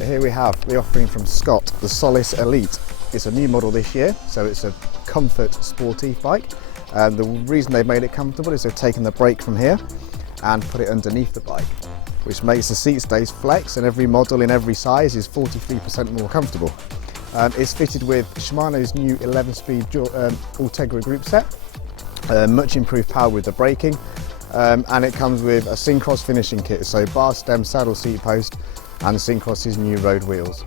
So here we have the offering from Scott, the Solis Elite. It's a new model this year, so it's a comfort sporty bike. And the reason they've made it comfortable is they've taken the brake from here and put it underneath the bike, which makes the seat stays flex, and every model in every size is 43% more comfortable. It's fitted with Shimano's new 11-speed Ultegra group set, much improved power with the braking, and it comes with a Syncross finishing kit, so bar stem, saddle, seat post, and Syncross's new road wheels.